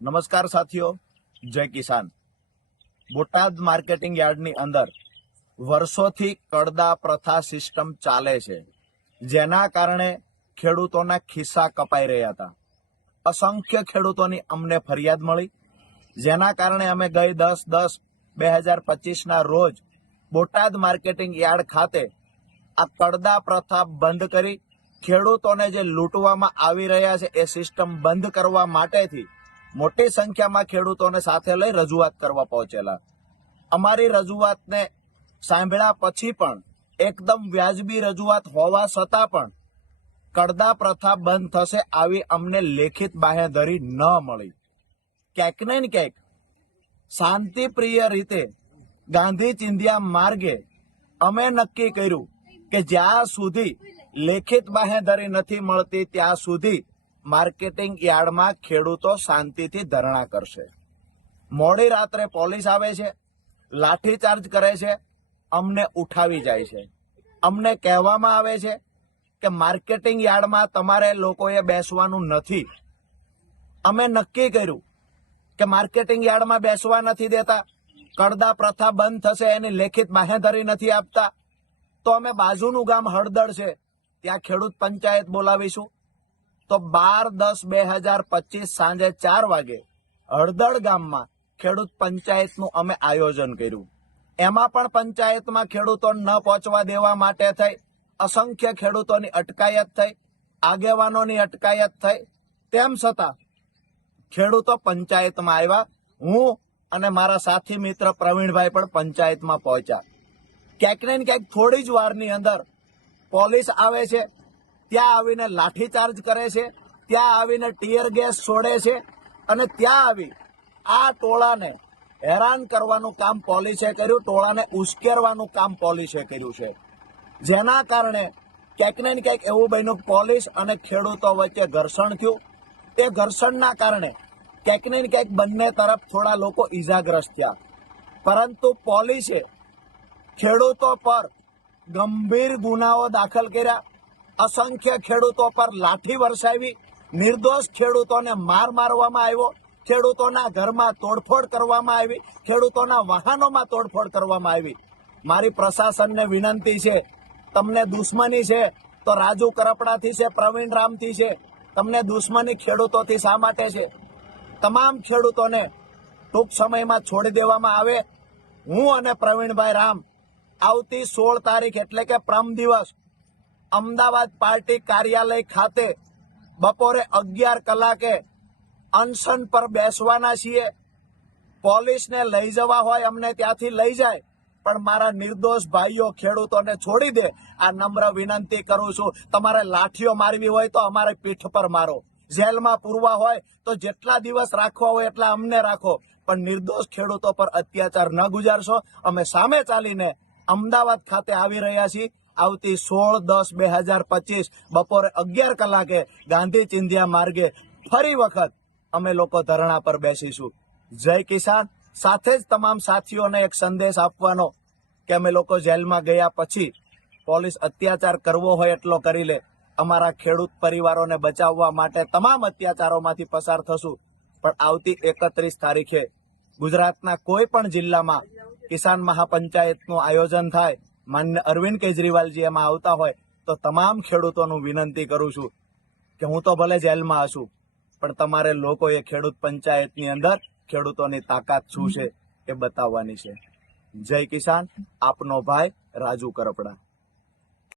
નમસ્કાર સાથીઓ, જય કિસાન. બોટાદ માર્કેટિંગ યાર્ડની અંદર વર્ષોથી કડદા પ્રથા સિસ્ટમ ચાલે છે, જેના કારણે ખેડૂતોના ખિસ્સા કપાઈ રહ્યા હતા. અસંખ્ય ખેડૂતોની અમને ફરિયાદ મળી, જેના કારણે અમે ગઈ દસ દસ બે હજાર પચીસના રોજ બોટાદ માર્કેટિંગ યાર્ડ ખાતે આ કડદા પ્રથા બંધ કરી ખેડૂતોને જે લૂંટવામાં આવી રહ્યા છે એ સિસ્ટમ બંધ કરવા માટેથી મોટી સંખ્યામાં ખેડૂતોને સાથે લઈ રજૂઆત કરવા પહોંચેલા. અમારી રજૂઆતને સાંભળ્યા પછી પણ એકદમ વ્યાજબી રજૂઆત હોવા છતાં પણ કડદા પ્રથા બંધ થશે આવી અમને લેખિત બાહેધરી ન મળી. ક્યાંક ને ક્યાંક શાંતિપ્રિય રીતે ગાંધી ચિંધિયા માર્ગે અમે નક્કી કર્યું કે જ્યાં સુધી લેખિત બાહેધરી નથી મળતી, ત્યાં સુધી માર્કેટિંગ યાર્ડમાં ખેડૂતો શાંતિથી ધરણા કરશે. મોડી રાત્રે પોલીસ આવે છે લાઠીચાર્જ કરે છે, અમને ઉઠાવી જાય છે. અમને કહેવામાં આવે છે કે માર્કેટિંગ યાર્ડમાં તમારે લોકોએ બેસવાનું નથી. અમે નક્કી કર્યું કે માર્કેટિંગ યાર્ડમાં બેસવા નથી દેતા. કડદા પ્રથા બંધ થશે, એની લેખિત બાહેધરી નથી આપતા. તો અમે બાજુનું ગામ હળદળ છે. ત્યાં ખેડૂત પંચાયત બોલાવીશું. તો બાર દસ બે હજાર પચીસ સાંજે ચાર વાગે હળદળ ગામમાં ખેડૂત પંચાયતનું અમે આયોજન કર્યું. એમાં પણ પંચાયતમાં ખેડૂતો ન પહોંચવા દેવા માટે થઈ, અસંખ્ય ખેડૂતોની અટકાયત થઈ, આગેવાનોની અટકાયત થઈ. તેમ છતાં ખેડૂતો પંચાયતમાં આવ્યા. હું અને મારા સાથી મિત્ર પ્રવીણભાઈ પણ પંચાયતમાં પહોંચ્યા. ક્યાંક ને ક્યાંક થોડી જ વારની અંદર પોલીસ આવે છે ત્યાં આવીને લાઠીચાર્જ કરે છે, ત્યાં આવીને ટીયર ગેસ છોડે છે અને ત્યાં આવી આ ટોળાને હેરાન કરવાનું કામ પોલીસે કર્યું, ટોળાને ઉશ્કેરવાનું કામ પોલીસે કર્યું છે. જેના કારણે ક્યાંક ને ક્યાંક એવું બન્યું પોલીસ અને ખેડૂતો વચ્ચે ઘર્ષણ થયું. તે ઘર્ષણના કારણે ક્યાંક ને ક્યાંક બંને તરફ થોડા લોકો ઈજાગ્રસ્ત થયા. પરંતુ પોલીસે ખેડૂતો પર ગંભીર ગુનાઓ દાખલ કર્યા. અસંખ્ય ખેડૂતો પર લાઠી વરસાવી, નિર્દોષ ખેડૂતોને માર મારવામાં આવ્યો, ખેડૂતોના ઘરમાં તોડફોડ કરવામાં આવી, ખેડૂતોના વાહનોમાં તોડફોડ કરવામાં આવી. મારી પ્રશાસનને વિનંતી છે, તમને દુશ્મની છે, તો રાજુ કરપડાથી છે, પ્રવીણ રામથી છે, તમને દુશ્મની ખેડૂતોથી શા માટે છે? તમામ ખેડૂતોને ટૂંક સમયમાં છોડી દેવામાં આવે. હું અને પ્રવીણભાઈ રામ આવતી સોળ તારીખ એટલે કે પ્રમ દિવસ અમદાવાદ પાર્ટી કાર્યાલય ખાતે બપોરે અગિયાર કલાકે અનશન પર બેસવાના છીએ. પોલીસને લઈ જવા હોય અમને ત્યાંથી લઈ જાય, પણ મારા નિર્દોષ ભાઈઓ ખેડૂતોને છોડી દે. આ નમ્ર વિનંતી કરું છું. તમારે લાઠીઓ મારવી હોય તો અમારે પીઠ પર મારો. જેલમાં પૂરવા હોય તો જેટલા દિવસ રાખવા હોય એટલા અમને રાખો. પણ નિર્દોષ ખેડૂતો પર અત્યાચાર ન ગુજારશો. અમે સામે ચાલીને અમદાવાદ ખાતે આવી રહ્યા છીએ. આવતી સોળ દસ બે હજાર પચીસ બપોરે અગિયાર કલાકે ગાંધી ચિંધ્યા માર્ગે ફરી વખત અમે લોકો ધરણા પર બેસીશું. જય કિસાન. સાથે જ તમામ સાથીઓને એક સંદેશ આપવાનો કે અમે લોકો જેલમાં ગયા પછી પોલીસ અત્યાચાર કરવો હોય એટલો કરી લે. અમારા ખેડૂત પરિવારોને બચાવવા માટે તમામ અત્યાચારોમાંથી પસાર થશું. પણ આવતી એકત્રીસ તારીખે ગુજરાતના કોઈ પણ જિલ્લામાં કિસાન મહાપંચાયતનું આયોજન થાય માન્ય અરવિંદ કેજરીવાલજી એમાં આવતા હોય તો તમામ ખેડૂતોનું વિનંતી કરું છું કે હું તો ભલે જેલમાં હશું પણ તમારે લોકોએ ખેડૂત પંચાયતની અંદર ખેડૂતોની તાકાત શું છે એ બતાવવાની છે. જય કિસાન, આપનો ભાઈ રાજુ કરપડા.